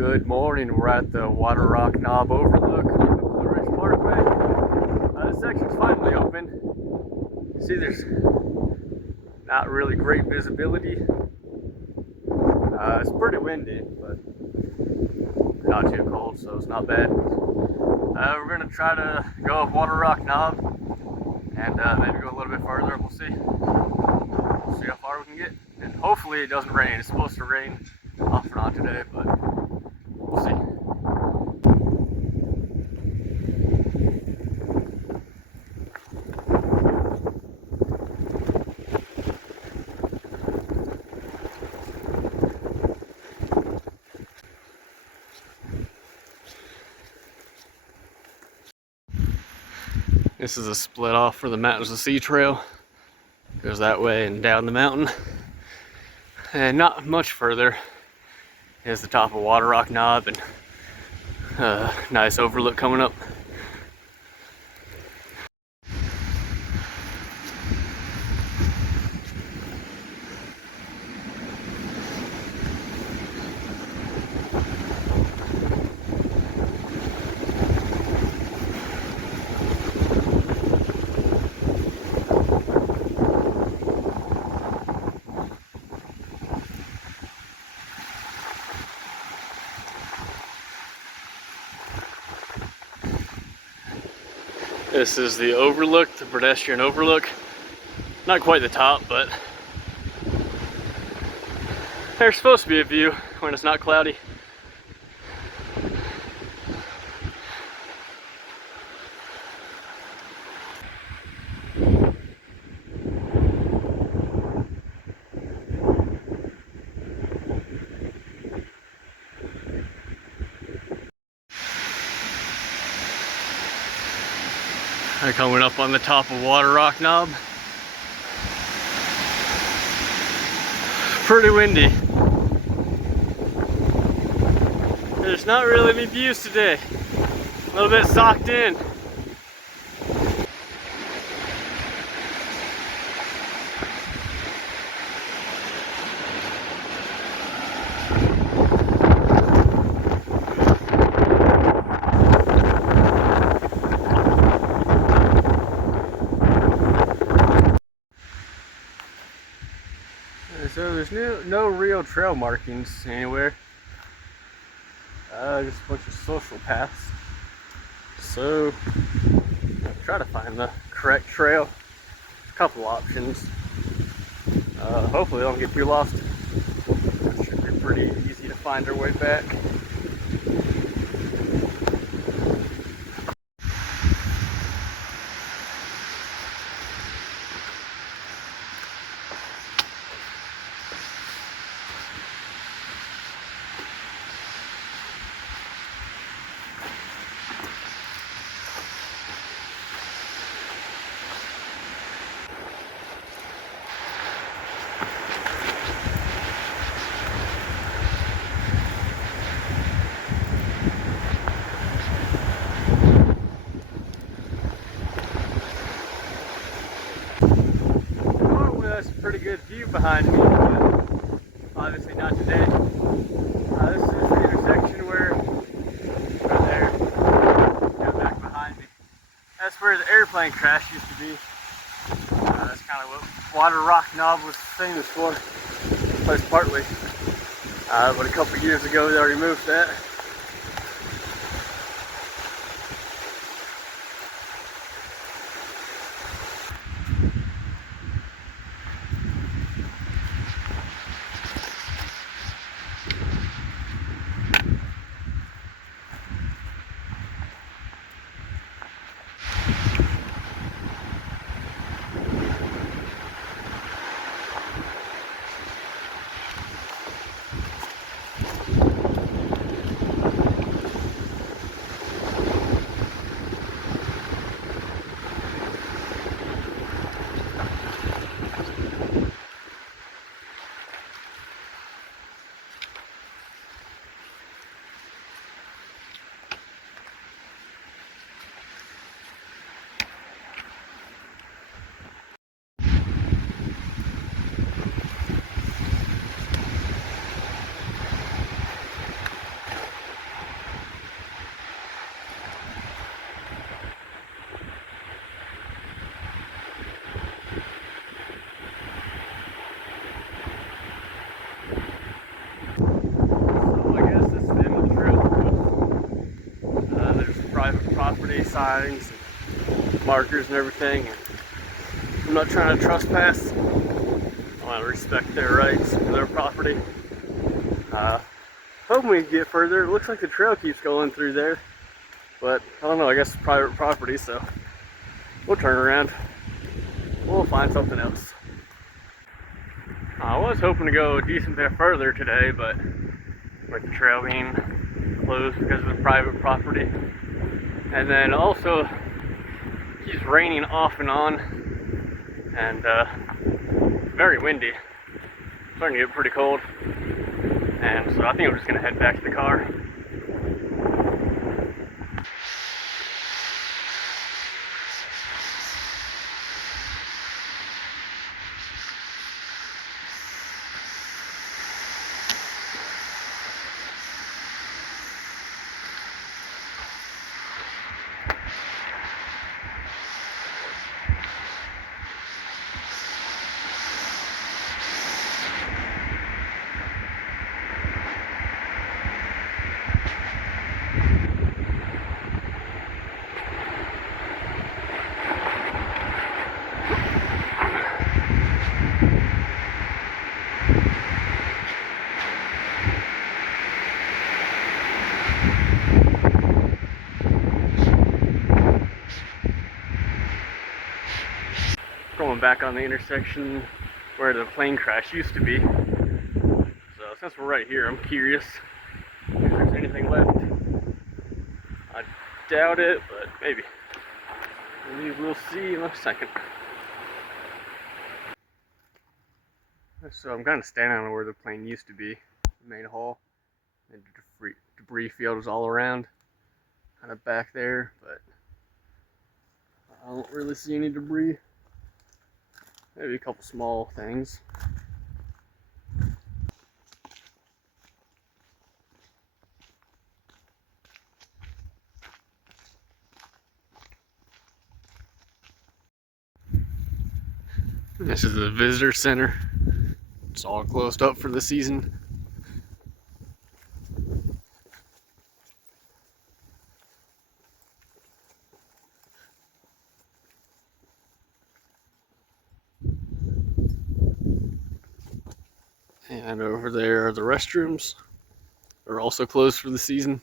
Good morning. We're at the Waterrock Knob Overlook on the Blue Ridge Parkway. This section's finally open. See, there's not really great visibility. It's pretty windy, but not too cold, so it's not bad. We're gonna try to go up Waterrock Knob and maybe go a little bit farther. We'll see. We'll see how far we can get, and hopefully it doesn't rain. It's supposed to rain off and on today, but we'll see. This is a split off for the Mountains to Sea trail. Goes that way and down the mountain. And not much further is the top of Waterrock Knob and nice overlook coming up. This is the overlook, the pedestrian overlook. Not quite the top, but there's supposed to be a view when it's not cloudy. Coming up on the top of Waterrock Knob. Pretty windy. There's not really any views today. A little bit socked in. So there's no real trail markings anywhere. Just a bunch of social paths. So I'll try to find the correct trail. A couple options. Hopefully I don't get too lost. It should be pretty easy to find our way back. Pretty good view behind me, but obviously not today. This is the intersection where, right there, back behind me. That's where the airplane crash used to be. That's kind of what Waterrock Knob was famous for. Place Parkway. But a couple years ago they already moved that. signs and markers and everything. And I'm not trying to trespass. I want to respect their rights and their property. Hoping we can get further. It looks like the trail keeps going through there, but I don't know, I guess it's private property, so we'll turn around. We'll find something else. I was hoping to go a decent bit further today, but with the trail being closed because of the private property, and then also it keeps raining off and on, and very windy. It's starting to get pretty cold, and so I think I'm just gonna head back to the car. Going back on the intersection where the plane crash used to be. So since we're right here, I'm curious if there's anything left. I doubt it, but maybe. We'll see in a second. So I'm kind of standing on where the plane used to be, the main hall, and debris field is all around, kind of back there, but I don't really see any debris. Maybe a couple small things. This is the visitor center. It's all closed up for the season. And over there are the restrooms. They're also closed for the season.